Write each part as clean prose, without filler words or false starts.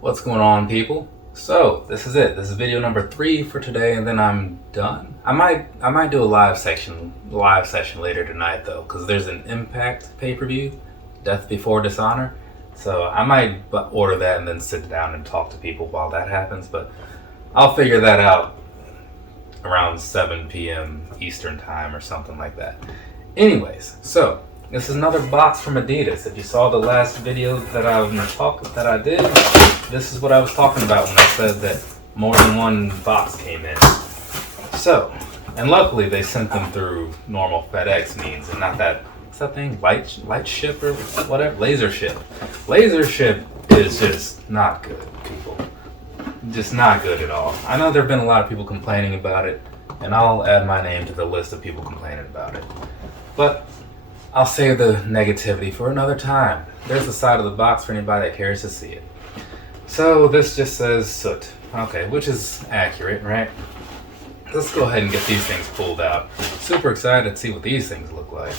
What's going on, people? So this is it. This is video number 3 for today, and then I'm done. I might do a live session later tonight though, because there's an Impact pay-per-view, Death Before Dishonor. So I might order that and then sit down and talk to people while that happens. But I'll figure that out around 7 p.m. Eastern time or something like that. Anyways, so this is another box from Adidas. If you saw the last video that I did, this is what I was talking about when I said that more than one box came in. So, and luckily they sent them through normal FedEx means and not that, what's that thing? Light ship or whatever? Laser ship. Laser ship is just not good, people. Just not good at all. I know there have been a lot of people complaining about it, and I'll add my name to the list of people complaining about it. But I'll save the negativity for another time. There's the side of the box for anybody that cares to see it. So this just says Soot. Okay, which is accurate, right? Let's go ahead and get these things pulled out. Super excited to see what these things look like.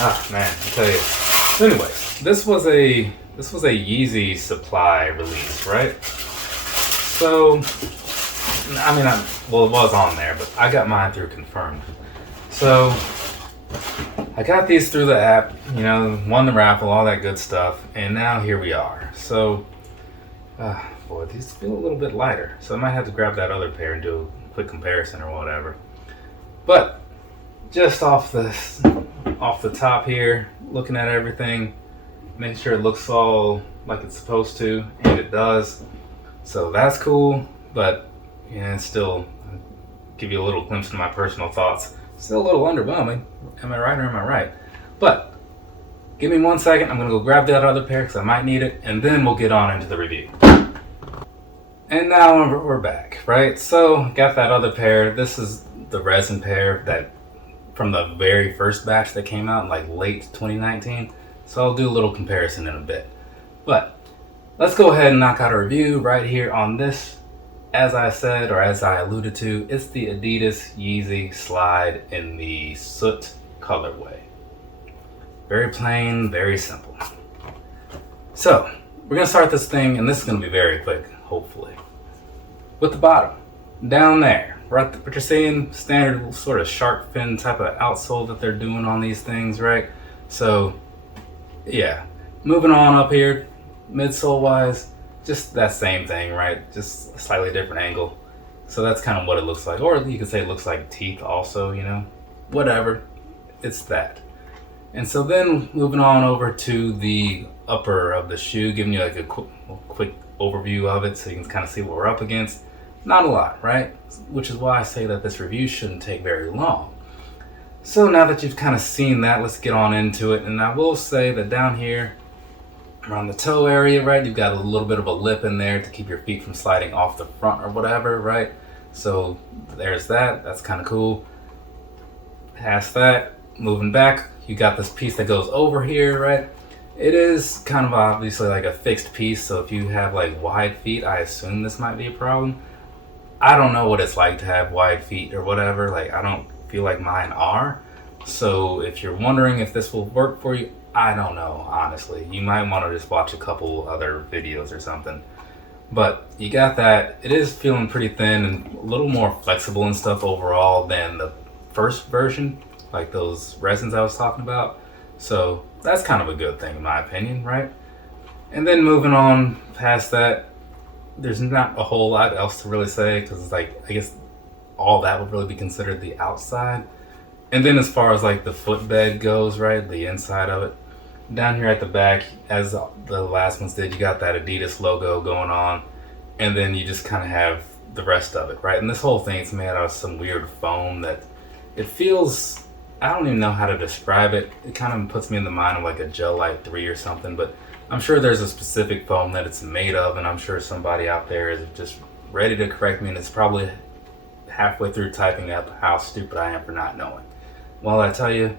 Ah, man, I tell you. So anyways, this was a Yeezy Supply release, right? So, I mean, well, it was on there, but I got mine through Confirmed. So, I got these through the app, won the raffle, all that good stuff, and now here we are. So, boy, these feel a little bit lighter, so I might have to grab that other pair and do a quick comparison or whatever. But, just off the top here, looking at everything, making sure it looks all like it's supposed to, and it does. So that's cool, but still give you a little glimpse into my personal thoughts. Still a little underwhelming. Am I right or am I right? But give me 1 second. I'm going to go grab that other pair because I might need it, and then we'll get on into the review. And now we're back, right? So got that other pair. This is the resin pair that from the very first batch that came out in like late 2019. So I'll do a little comparison in a bit. But let's go ahead and knock out a review right here on this. As I said, or as I alluded to, it's the Adidas Yeezy Slide in the Soot colorway. Very plain, very simple. So, we're going to start this thing, and this is going to be very quick, hopefully. With the bottom, down there, right, what you're seeing, standard sort of shark fin type of outsole that they're doing on these things, right? So, yeah. Moving on up here, midsole wise, just that same thing, right? Just a slightly different angle. So that's kind of what it looks like. Or you could say it looks like teeth also, whatever. It's that. And so then moving on over to the upper of the shoe, giving you like a quick overview of it so you can kind of see what we're up against. Not a lot, right? Which is why I say that this review shouldn't take very long. So now that you've kind of seen that, let's get on into it. And I will say that down here, around the toe area, right, you've got a little bit of a lip in there to keep your feet from sliding off the front or whatever, right? So there's that. That's kind of cool. Past that, moving back, you got this piece that goes over here, right? It is kind of obviously like a fixed piece, so if you have like wide feet, I assume this might be a problem. I don't know what it's like to have wide feet or whatever. Like, I don't feel like mine are. So if you're wondering if this will work for you, I don't know, honestly. You might want to just watch a couple other videos or something. But you got that. It is feeling pretty thin and a little more flexible and stuff overall than the first version, like those resins I was talking about. So that's kind of a good thing in my opinion, right? And then moving on past that, there's not a whole lot else to really say because it's like, I guess all that would really be considered the outside. And then as far as like the footbed goes, right, the inside of it, down here at the back, as the last ones did, you got that Adidas logo going on, and then you just kind of have the rest of it, right? And this whole thing is made out of some weird foam that it feels, I don't even know how to describe it. It kind of puts me in the mind of like a Gel Light 3 or something, but I'm sure there's a specific foam that it's made of, and I'm sure somebody out there is just ready to correct me, and it's probably halfway through typing up how stupid I am for not knowing. Well, I tell you,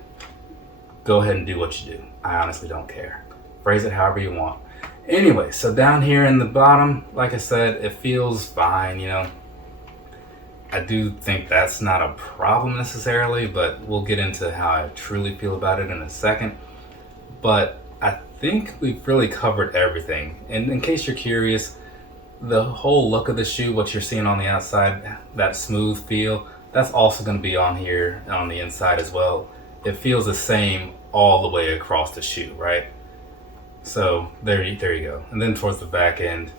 go ahead and do what you do. I honestly don't care. Phrase it however you want. Anyway, so down here in the bottom, like I said, it feels fine, I do think that's not a problem necessarily, but we'll get into how I truly feel about it in a second. But I think we've really covered everything. And in case you're curious, the whole look of the shoe, what you're seeing on the outside, that smooth feel, that's also going to be on here on the inside as well. It feels the same all the way across the shoe, right? So there you go. And then towards the back end,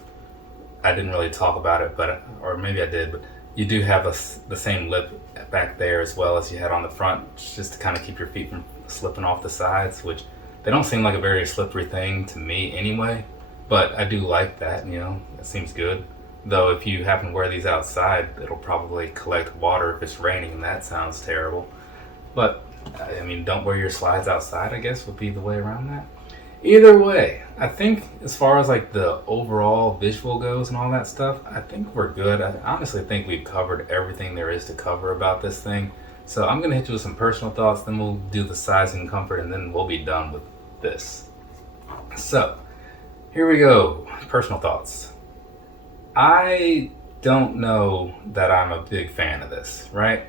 I didn't really talk about it, or maybe I did, but you do have the same lip back there as well as you had on the front, just to kind of keep your feet from slipping off the sides, which they don't seem like a very slippery thing to me anyway. But I do like that, it seems good. Though if you happen to wear these outside, it'll probably collect water if it's raining, and that sounds terrible. But, I mean, don't wear your slides outside, I guess, would be the way around that. Either way, I think as far as like the overall visual goes and all that stuff, I think we're good. I honestly think we've covered everything there is to cover about this thing. So I'm going to hit you with some personal thoughts, then we'll do the sizing and comfort, and then we'll be done with this. So, here we go. Personal thoughts. I don't know that I'm a big fan of this, right?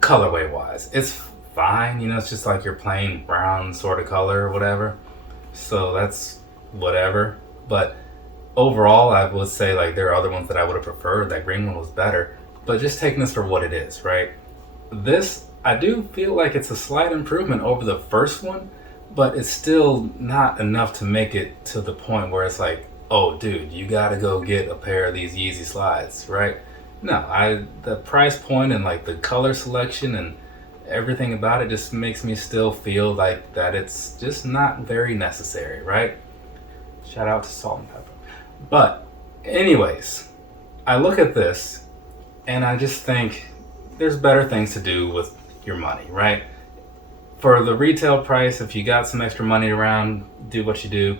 Colorway wise, it's fine. It's just like your plain brown sort of color or whatever. So that's whatever. But overall, I would say like there are other ones that I would have preferred. That green one was better. But just taking this for what it is, right? This, I do feel like it's a slight improvement over the first one, but it's still not enough to make it to the point where it's like, oh dude, you gotta go get a pair of these Yeezy Slides, right? No, the price point and like the color selection and everything about it just makes me still feel like that it's just not very necessary, right? Shout out to Salt and Pepper. But anyways, I look at this and I just think there's better things to do with your money, right? For the retail price, if you got some extra money around, do what you do.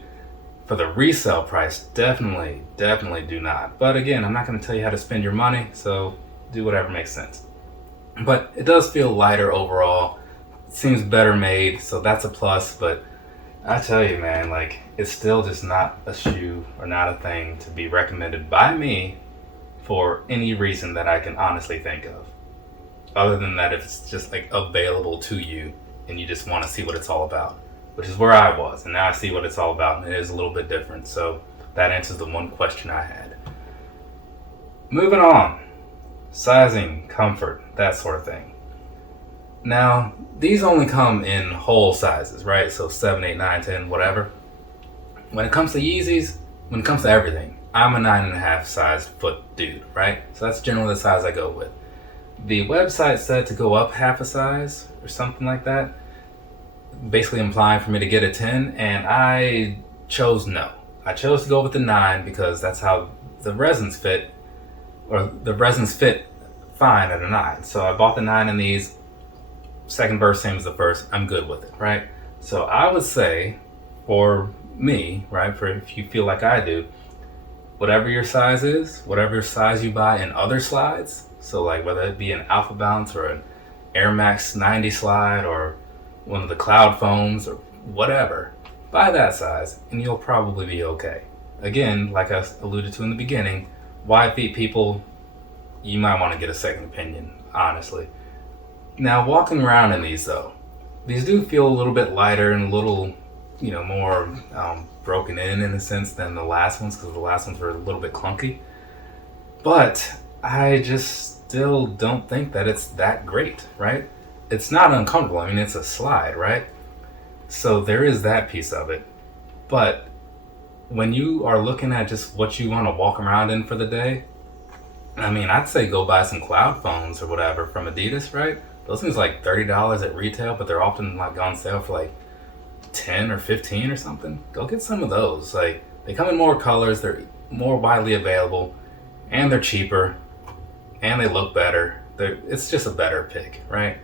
For the resale price, definitely do not. But again, I'm not going to tell you how to spend your money, so do whatever makes sense. But it does feel lighter overall. It seems better made, so that's a plus. But I tell you, man, like, it's still just not a shoe or not a thing to be recommended by me for any reason that I can honestly think of. Other than that, if it's just like available to you and you just want to see what it's all about, which is where I was, and now I see what it's all about, and it is a little bit different. So that answers the one question I had. Moving on. Sizing, comfort, that sort of thing. Now, these only come in whole sizes, right? So 7, 8, 9, 10, whatever. When it comes to Yeezys, when it comes to everything, I'm a 9.5 size foot dude, right? So that's generally the size I go with. The website said to go up half a size or something like that, basically implying for me to get a 10, and I chose no. I chose to go with the 9 because that's how the resins fit, or the resins fit fine at a 9. So I bought the 9 in these. Second burst, same as the first. I'm good with it, right? So I would say, for me, right, for if you feel like I do, whatever your size is, whatever size you buy in other slides, so like whether it be an Alpha Bounce or an Air Max 90 slide or one of the Cloud Foams or whatever, buy that size and you'll probably be okay. Again, like I alluded to in the beginning, wide feet people, you might want to get a second opinion, honestly. Now, walking around in these though, these do feel a little bit lighter and a little, more broken in a sense than the last ones, because the last ones were a little bit clunky. But I just still don't think that it's that great, right? It's not uncomfortable. I mean, it's a slide, right? So there is that piece of it. But when you are looking at just what you want to walk around in for the day, I mean, I'd say go buy some Cloud Phones or whatever from Adidas, right? Those things like $30 at retail, but they're often like on sale for like 10 or 15 or something. Go get some of those. Like, they come in more colors, they're more widely available, and they're cheaper, and they look better. It's just a better pick, right?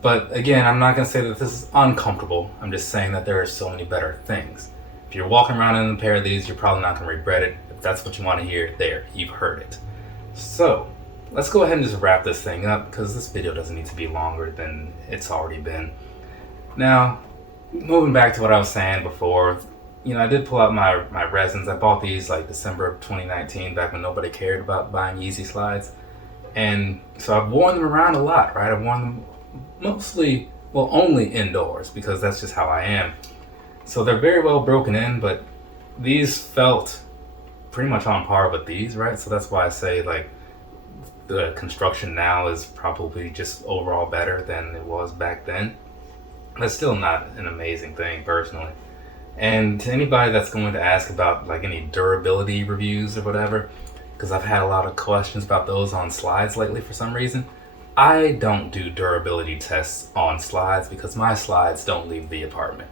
But again, I'm not going to say that this is uncomfortable. I'm just saying that there are so many better things. If you're walking around in a pair of these, you're probably not going to regret it. If that's what you want to hear, there, you've heard it. So, let's go ahead and just wrap this thing up, because this video doesn't need to be longer than it's already been. Now, moving back to what I was saying before, I did pull out my resins. I bought these like December of 2019, back when nobody cared about buying Yeezy Slides. And so I've worn them around a lot, right? I've worn them mostly, only indoors, because that's just how I am. So they're very well broken in, but these felt pretty much on par with these, right? So that's why I say like the construction now is probably just overall better than it was back then. That's still not an amazing thing personally. And to anybody that's going to ask about like any durability reviews or whatever, because I've had a lot of questions about those on slides lately for some reason, I don't do durability tests on slides because my slides don't leave the apartment.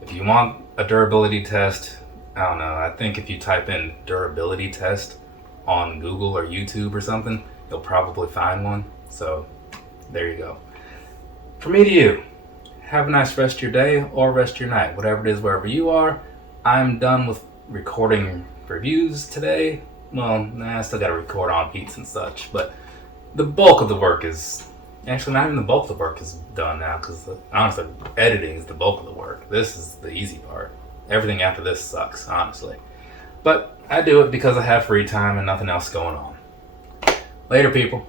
If you want a durability test, I don't know, I think if you type in durability test on Google or YouTube or something, you'll probably find one. So there you go. From me to you, have a nice rest of your day or rest of your night, whatever it is, wherever you are. I'm done with recording reviews today. Well, I still gotta record on beats and such, but the bulk of the work is, actually not even the bulk of the work is done now, because honestly, editing is the bulk of the work. This is the easy part. Everything after this sucks, honestly. But I do it because I have free time and nothing else going on. Later, people.